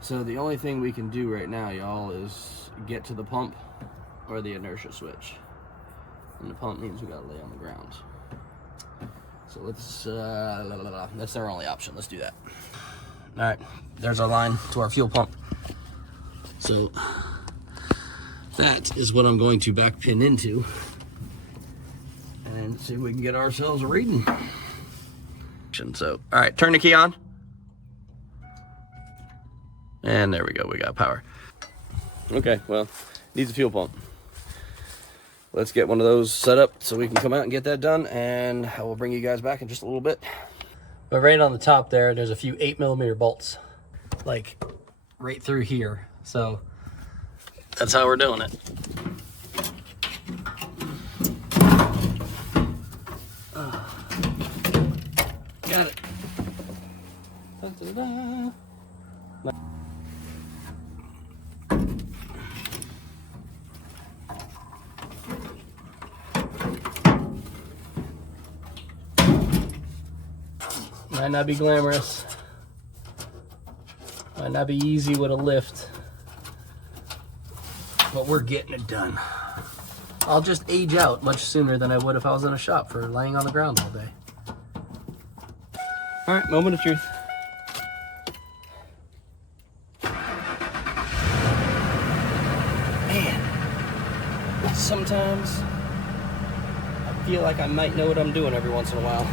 So the only thing we can do right now, y'all, is get to the pump or the inertia switch. And the pump means we gotta lay on the ground. So let's, that's our only option. Let's do that. All right, there's our line to our fuel pump. So that is what I'm going to back pin into and see if we can get ourselves a reading. So, all right, turn the key on. And there we go, we got power. Okay, well, needs a fuel pump. Let's get one of those set up so we can come out and get that done, and I will bring you guys back in just a little bit. But right on the top there's a few 8mm bolts, like right through here. So that's how we're doing it. Got it. Da-da-da. Might not be glamorous, might not be easy with a lift, but we're getting it done. I'll just age out much sooner than I would if I was in a shop for laying on the ground all day. All right, moment of truth. Man, sometimes I feel like I might know what I'm doing every once in a while.